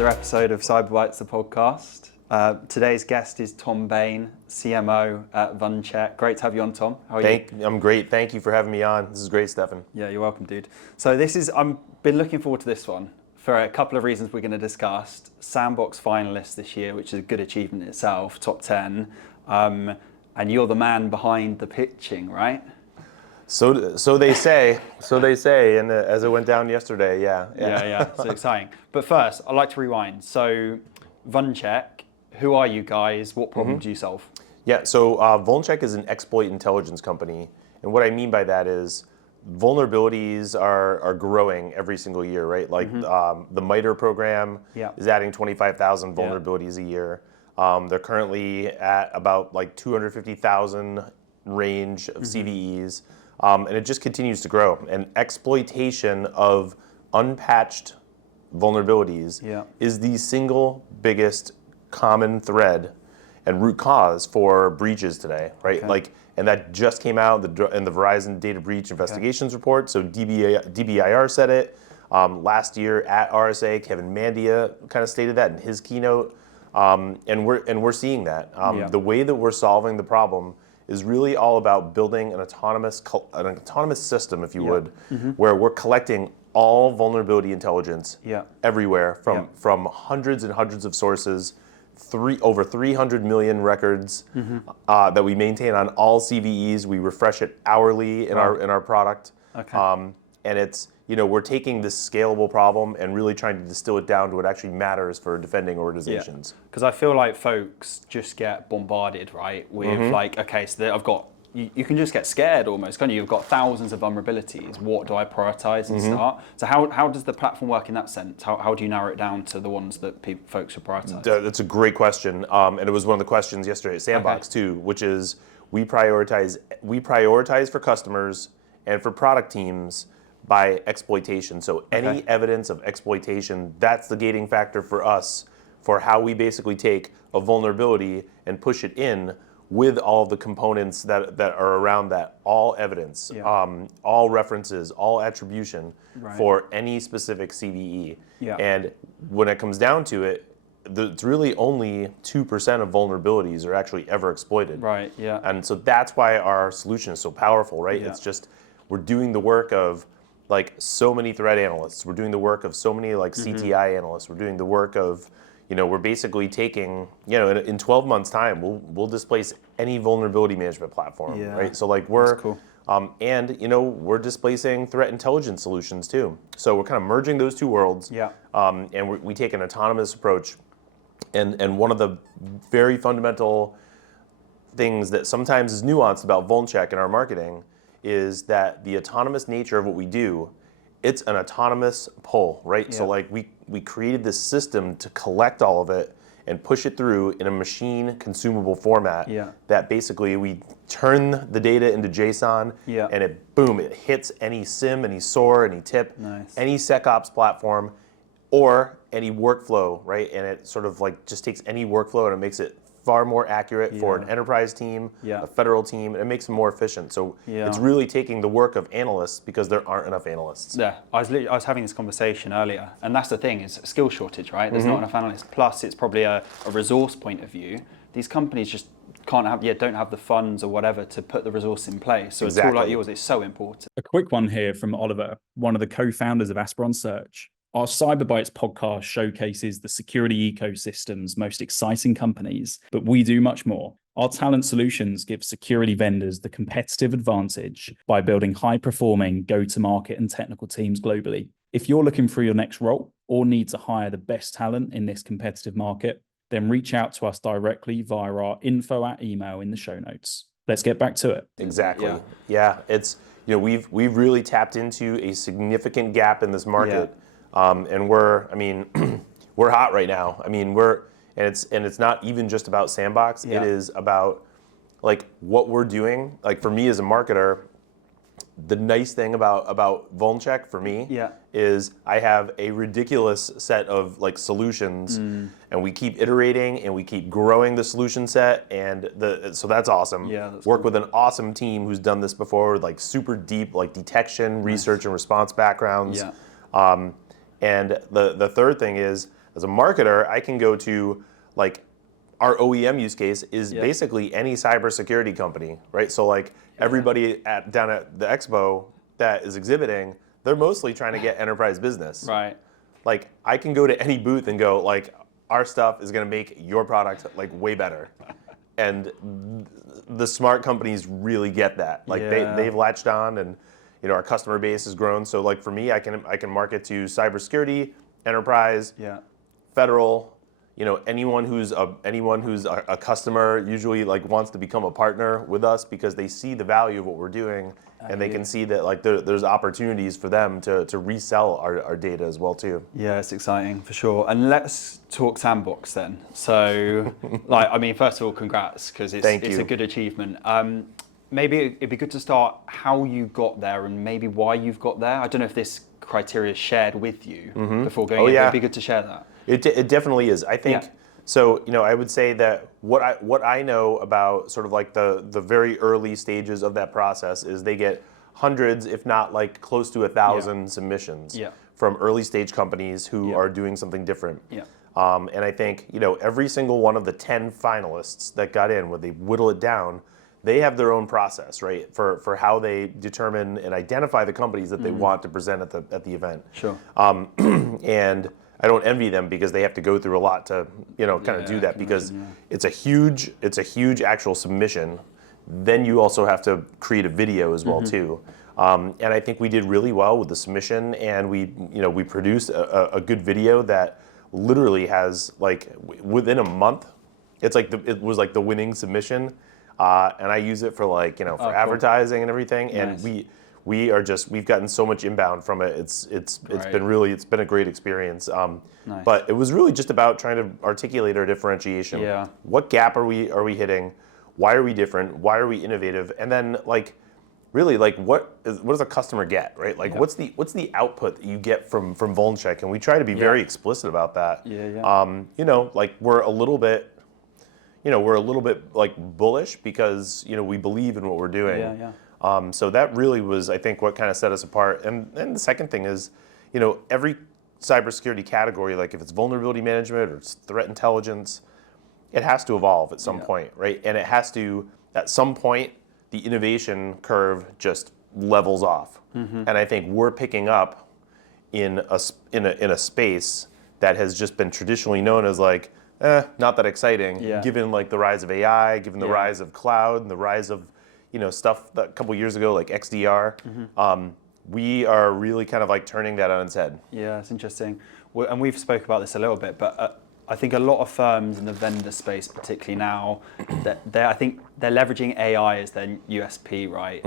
another episode of CyberBytes, the podcast. Today's guest is Tom Bain, CMO at VulnCheck. Great to have you on, Tom. How are you? I'm great. Thank you for having me on. This is great, Stefan. Yeah, you're welcome, dude. So I've been looking forward to this one for a couple of reasons we're going to discuss. Sandbox Finalists this year, which is a good achievement in itself, top 10. And you're the man behind the pitching, right? So they say, and as it went down yesterday, yeah. So exciting. But first, I'd like to rewind. So VulnCheck, who are you guys? What problem do you solve? Yeah, so VulnCheck is an exploit intelligence company. And what I mean by that is vulnerabilities are growing every single year, right? Like the MITRE program is adding 25,000 vulnerabilities a year. They're currently at about like 250,000 range of CVEs. And it just continues to grow. And exploitation of unpatched vulnerabilities is the single biggest common thread and root cause for breaches today, right? Okay. And that just came out in the Verizon Data Breach Investigations report. So DBIR said it last year at RSA. Kevin Mandia kind of stated that in his keynote, and we're seeing that. The way that we're solving the problem is really all about building an autonomous system, if you would, where we're collecting all vulnerability intelligence everywhere from hundreds and hundreds of sources, over 300 million records that we maintain on all CVEs. We refresh it hourly in our product. Okay. And it's, we're taking this scalable problem and really trying to distill it down to what actually matters for defending organizations. Because I feel like folks just get bombarded, right? With like, okay, so I've got, you can just get scared almost, can't you? You've got thousands of vulnerabilities. What do I prioritize and start? So how does the platform work in that sense? How do you narrow it down to the ones that folks should prioritize? That's a great question. And it was one of the questions yesterday at Sandbox too, which is we prioritize for customers and for product teams by exploitation. So any evidence of exploitation, that's the gating factor for us for how we basically take a vulnerability and push it in with all of the components that are around that, all evidence, all references, all attribution for any specific CVE. And when it comes down to it, it's really only 2% of vulnerabilities are actually ever exploited. Right, yeah. And so that's why our solution is so powerful, right? It's just, we're doing the work of like so many threat analysts. We're doing the work of so many like CTI analysts. We're doing the work of, we're basically taking, in 12 months time, we'll displace any vulnerability management platform, right? So like we're, cool. And we're displacing threat intelligence solutions too. So we're kind of merging those two worlds. And we take an autonomous approach. And one of the very fundamental things that sometimes is nuanced about VulnCheck in our marketing is that the autonomous nature of what we do, it's an autonomous pull, right? So like we created this system to collect all of it and push it through in a machine consumable format that basically we turn the data into JSON and it hits any SIM, any SOAR, any TIP, any SecOps platform or any workflow, right? And it sort of like just takes any workflow and it makes it far more accurate for an enterprise team, a federal team, and it makes them more efficient. So it's really taking the work of analysts because there aren't enough analysts. Yeah, I was having this conversation earlier, and that's the thing, is a skill shortage, right? There's not enough analysts. Plus, it's probably a resource point of view. These companies just don't have the funds or whatever to put the resource in place. So a tool like yours is so important. A quick one here from Oliver, one of the co-founders of Asperon Search. Our CyberBytes podcast showcases the security ecosystem's most exciting companies, but we do much more. Our talent solutions give security vendors the competitive advantage by building high-performing go-to-market and technical teams globally. If you're looking for your next role or need to hire the best talent in this competitive market, then reach out to us directly via our info@email in the show notes. Let's get back to it. Exactly. Yeah, it's we've really tapped into a significant gap in this market. And we're hot right now. And it's not even just about Sandbox. It is about like what we're doing. Like for me as a marketer, the nice thing about VulnCheck for me is I have a ridiculous set of like solutions, and we keep iterating and we keep growing the solution set, and so that's awesome. That's Work with an awesome team who's done this before, with like super deep like detection, research, and response backgrounds. And the third thing is As a marketer, I can go to like our OEM use case is basically any cybersecurity company, right? So like everybody down at the expo that is exhibiting, they're mostly trying to get enterprise business. Right. Like I can go to any booth and go like, our stuff is going to make your product like way better. And the smart companies really get that. Like they've latched on, and our customer base has grown. So like for me, I can market to cybersecurity, enterprise, federal. Anyone who's a customer usually like wants to become a partner with us because they see the value of what we're doing, and they can see that like there's opportunities for them to resell our data as well too. Yeah, it's exciting for sure. And let's talk Sandbox then. So, first of all, congrats, because it's a good achievement. Maybe it'd be good to start how you got there and maybe why you've got there. I don't know if this criteria is shared with you before going in, but it'd be good to share that. It definitely is. I think so. I would say that what I know about sort of like the very early stages of that process is they get hundreds, if not like close to 1,000 submissions from early stage companies who are doing something different. And I think every single one of the 10 finalists that got in, when they whittle it down, they have their own process, right, for how they determine and identify the companies that they want to present at the event. Sure. And I don't envy them because they have to go through a lot to kind of do that, because it's a huge actual submission. Then you also have to create a video as well too. And I think we did really well with the submission, and we produced a good video that literally has like within a month, it was like the winning submission. And I use it for for advertising and everything. And we've gotten so much inbound from it. It's been a great experience. But it was really just about trying to articulate our differentiation. Yeah. What gap are we hitting? Why are we different? Why are we innovative? And then really what does a customer get, right? Like what's the output that you get from VulnCheck? And we try to be very explicit about that. We're a little bit like bullish because we believe in what we're doing. So that really was, I think, what kind of set us apart. And the second thing is, every cybersecurity category, like if it's vulnerability management or it's threat intelligence, it has to evolve at some point, right? And it has to, at some point, the innovation curve just levels off. And I think we're picking up in a space that has just been traditionally known as like, not that exciting, given like the rise of AI, given the rise of cloud and the rise of stuff that a couple years ago like XDR. We are really kind of like turning that on its head. Yeah, it's interesting. And we've spoke about this a little bit, but I think a lot of firms in the vendor space, particularly now, I think they're leveraging AI as their USP, right?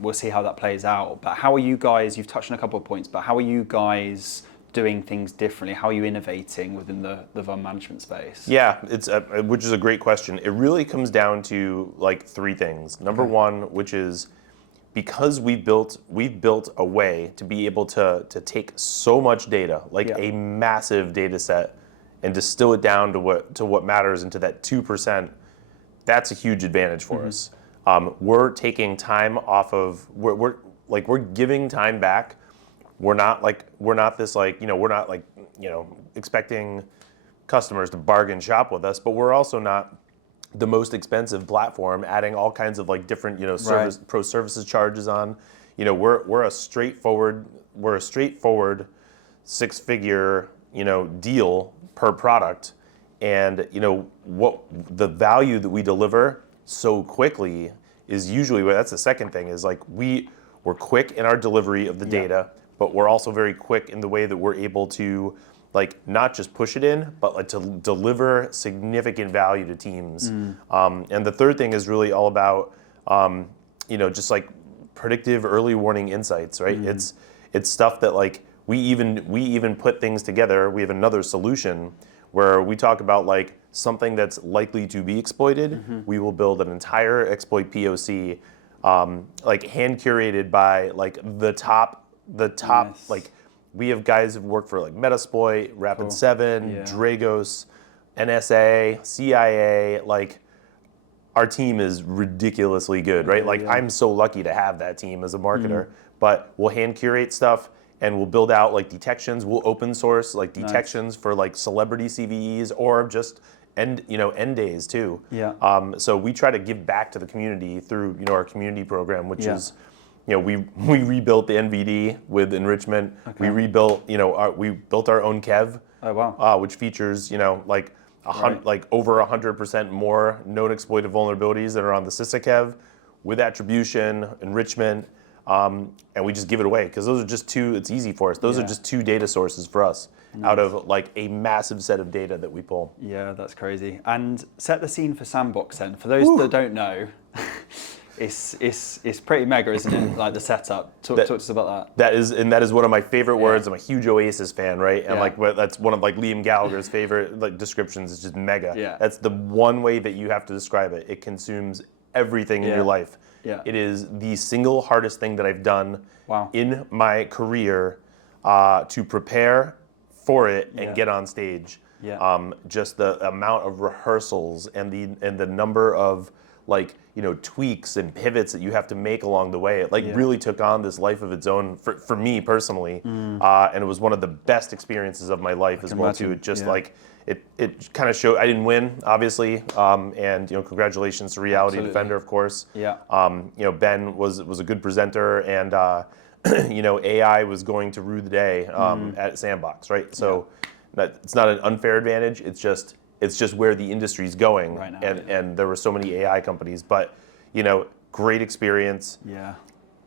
We'll see how that plays out. But how are you guys? You've touched on a couple of points, but how are you guys doing things differently? How are you innovating within the vuln management space? Yeah, which is a great question. It really comes down to like three things. Number one, which is because we've built a way to be able to take so much data, like a massive data set, and distill it down to what matters into that 2%. That's a huge advantage for us. We're taking time off of we're giving time back. We're not expecting customers to bargain shop with us, but we're also not the most expensive platform, adding all kinds of like different pro services charges on. We're a straightforward 6-figure deal per product, and what the value that we deliver so quickly is usually that's the second thing is like we're quick in our delivery of the data. But we're also very quick in the way that we're able to like not just push it in, but like to deliver significant value to teams. And the third thing is really all about just like predictive early warning insights, right? It's stuff that like we even put things together. We have another solution where we talk about like something that's likely to be exploited. We will build an entire exploit POC, like hand curated by like the top nice. Like we have guys who've worked for like Metasploit, Rapid7, Dragos, NSA, CIA. Like our team is ridiculously good, right? I'm so lucky to have that team as a marketer. But we'll hand curate stuff, and we'll build out like detections. We'll open source like detections for like celebrity CVEs or just end days too. Yeah. So we try to give back to the community through our community program, which is we rebuilt the NVD with enrichment. Okay. We rebuilt we built our own Kev. Oh wow. Which features like over 100% more known exploited vulnerabilities that are on the CISA Kev with attribution, enrichment. And we just give it away because those are just two. It's easy for us. Those are just two data sources for us out of like a massive set of data that we pull. Yeah, that's crazy. And set the scene for Sandbox then. For those that don't know, it's pretty mega, isn't it? Like the setup. Talk to us about that. That is one of my favorite words. I'm a huge Oasis fan, right? And that's one of like Liam Gallagher's favorite like descriptions. Is just mega. Yeah. That's the one way that you have to describe it. It consumes everything in your life. Yeah. It is the single hardest thing that I've done in my career to prepare for it and get on stage. Yeah. Just the amount of rehearsals and the number of like tweaks and pivots that you have to make along the way. It really took on this life of its own for me personally, and it was one of the best experiences of my life as well too. It just like it kind of showed. I didn't win, obviously, and congratulations to Reality Defender, of course. Yeah. Ben was a good presenter, and AI was going to rue the day at Sandbox, right? So it's not an unfair advantage. It's just where the industry's going right now, and there were so many AI companies, but great experience. Yeah.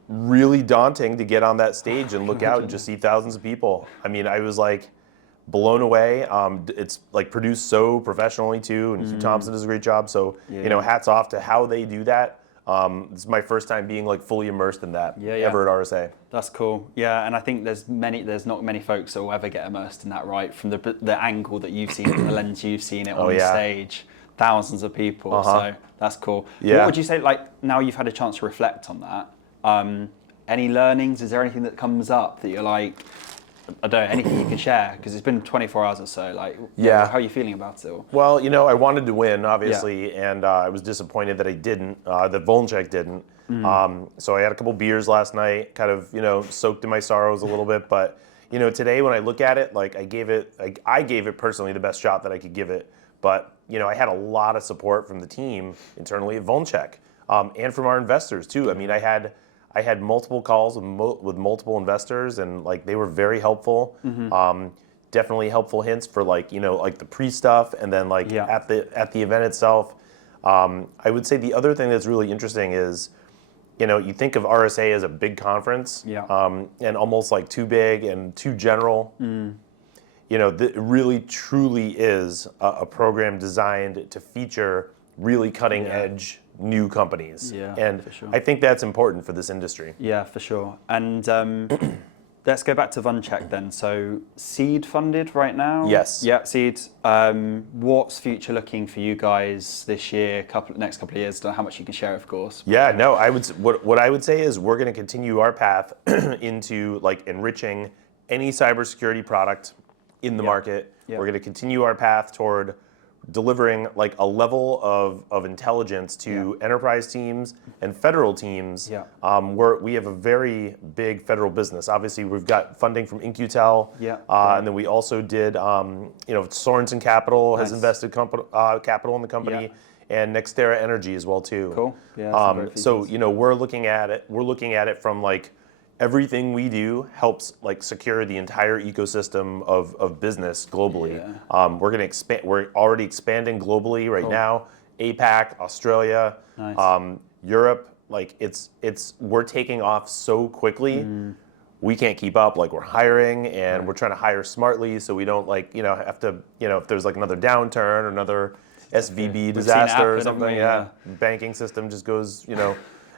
Really daunting to get on that stage and look out and just see thousands of people. I mean, I was like blown away. It's like produced so professionally too, and Hugh Thompson does a great job. So hats off to how they do that. This is my first time being like fully immersed in that ever at RSA. That's cool. Yeah, and I think there's not many folks that will ever get immersed in that, right? From the angle that you've seen it, the lens you've seen it on the stage, thousands of people. So that's cool. Yeah. What would you say, like now you've had a chance to reflect on that? Any learnings? Is there anything that comes up that you're like, I don't know, anything you can share? Because it's been 24 hours or so. Like, how are you feeling about it all? Well, I wanted to win, obviously, and I was disappointed that I didn't, that VulnCheck didn't. So I had a couple beers last night, kind of, soaked in my sorrows a little bit. But, today when I look at it, like I gave it personally the best shot that I could give it. But, I had a lot of support from the team internally at VulnCheck, and from our investors too. I mean, I had multiple calls with multiple investors, and like they were very helpful. Definitely helpful hints for like the pre-stuff, and then like at the event itself. I would say the other thing that's really interesting is, you think of RSA as a big conference, and almost like too big and too general. It really truly is a program designed to feature really cutting edge new companies. And for sure. I think that's important for this industry. Yeah, for sure. And let's go back to VulnCheck then. So seed funded right now? Yes. Yeah, seed. What's future looking for you guys this year, next couple of years? Don't know how much you can share, of course. Yeah, no, what I would say is we're going to continue our path into like enriching any cybersecurity product in the market. We're going to continue our path toward delivering like a level of intelligence to enterprise teams and federal teams. We have a very big federal business. Obviously, we've got funding from InQtel, and then we also did, Sorensen Capital has invested capital in the company, and Nextera Energy as well too. Cool. Yeah. So we're looking at it from like everything we do helps like secure the entire ecosystem of business globally. We're gonna expand. We're already expanding globally right now. APAC, Australia, Europe. Like we're taking off so quickly. We can't keep up. Like we're hiring and we're trying to hire smartly so we don't have to if there's like another downturn or another SVB disaster or something. Banking system just goes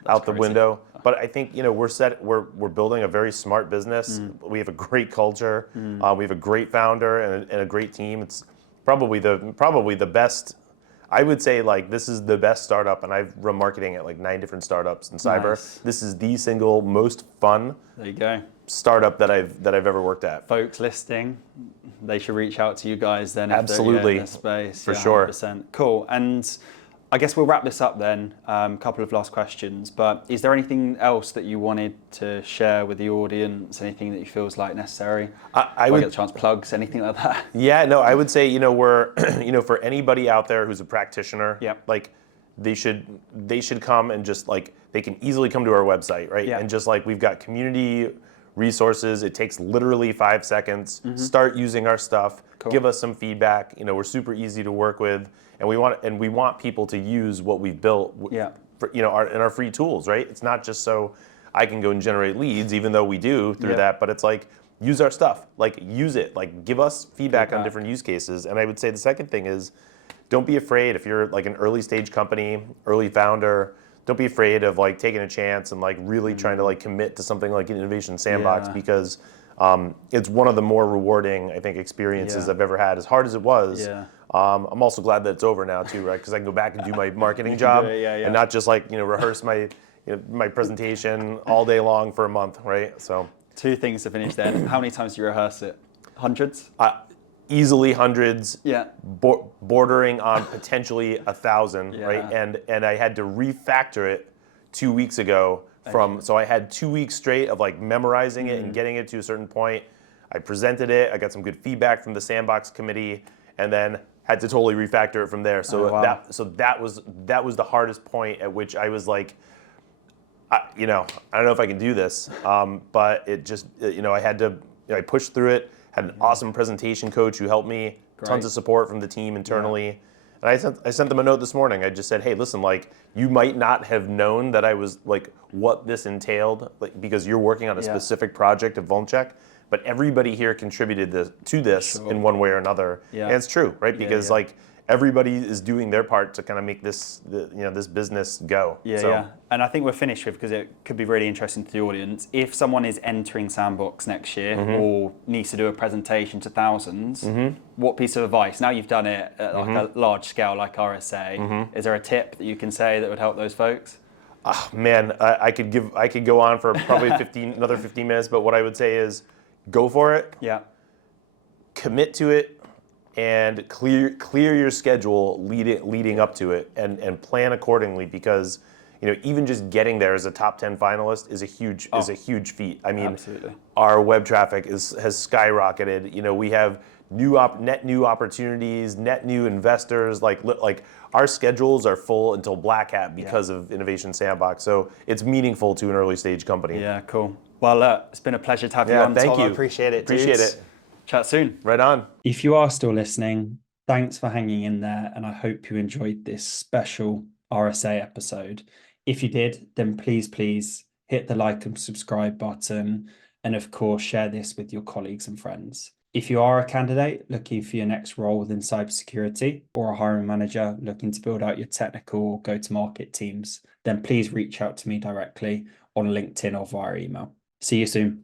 out the window. But I think we're building a very smart business. We have a great culture. We have a great founder and a great team. It's probably the best. I would say like this is the best startup, and I've run marketing at like 9 different startups in cyber. Nice. This is the single most fun startup that I've ever worked at. Folks listening, they should reach out to you guys then. Absolutely, if they're in the space. For sure. 100%. Cool. And I guess we'll wrap this up then. A couple of last questions, but is there anything else that you wanted to share with the audience? Anything that you feels like necessary? I would get the chance, plugs, anything like that. Yeah, no, I would say, we're, for anybody out there who's a practitioner, like they should come and just like, they can easily come to our website, right? And just like, we've got community resources. It takes literally 5 seconds. Start using our stuff. Cool. Give us some feedback. We're super easy to work with, and we want people to use what we've built. For, in our free tools, right? It's not just so I can go and generate leads, even though we do through that, but it's like, use our stuff, like use it, like give us feedback on different use cases. And I would say the second thing is, don't be afraid if you're like an early stage company, early founder. Don't be afraid of like taking a chance and like really trying to like commit to something like an Innovation Sandbox, because it's one of the more rewarding, I think, experiences I've ever had. As hard as it was, I'm also glad that it's over now too, right? Because I can go back and do my marketing job and not just like rehearse my my presentation all day long for a month, right? So 2 things to finish then. How many times do you rehearse it? Hundreds? Easily hundreds, bordering on potentially 1,000, right? And I had to refactor it 2 weeks ago so I had 2 weeks straight of like memorizing it and getting it to a certain point. I presented it, I got some good feedback from the Sandbox committee, and then had to totally refactor it from there. So that was the hardest point at which I was like, I don't know if I can do this, but it just, I had to, I pushed through it. Had an awesome presentation coach who helped me, tons of support from the team internally. And I sent them a note this morning. I just said, hey, listen, like, you might not have known that I was, like, what this entailed, like, because you're working on a specific project of VulnCheck, but everybody here contributed to this in one way or another. And it's true, right? Because, like, everybody is doing their part to kind of make this, this business go. And I think we're finished with, because it could be really interesting to the audience. If someone is entering Sandbox next year or needs to do a presentation to thousands, what piece of advice? Now you've done it at like a large scale like RSA, is there a tip that you can say that would help those folks? Oh, man, I could go on for probably another 15 minutes, but what I would say is go for it. Commit to it. And clear your schedule leading up to it, and plan accordingly, because even just getting there as a top 10 finalist is a huge feat. I mean, our web traffic has skyrocketed. We have net new opportunities, net new investors. Like our schedules are full until Black Hat because of Innovation Sandbox. So it's meaningful to an early stage company. Yeah, cool. Well, it's been a pleasure to have you on, thank Tom. you. I appreciate it. Appreciate it. Chat soon. Right on. If you are still listening, thanks for hanging in there, and I hope you enjoyed this special RSA episode. If you did, then please hit the like and subscribe button, and of course share this with your colleagues and friends. If you are a candidate looking for your next role within cybersecurity, or a hiring manager looking to build out your technical or go-to-market teams, then please reach out to me directly on LinkedIn or via email. See you soon.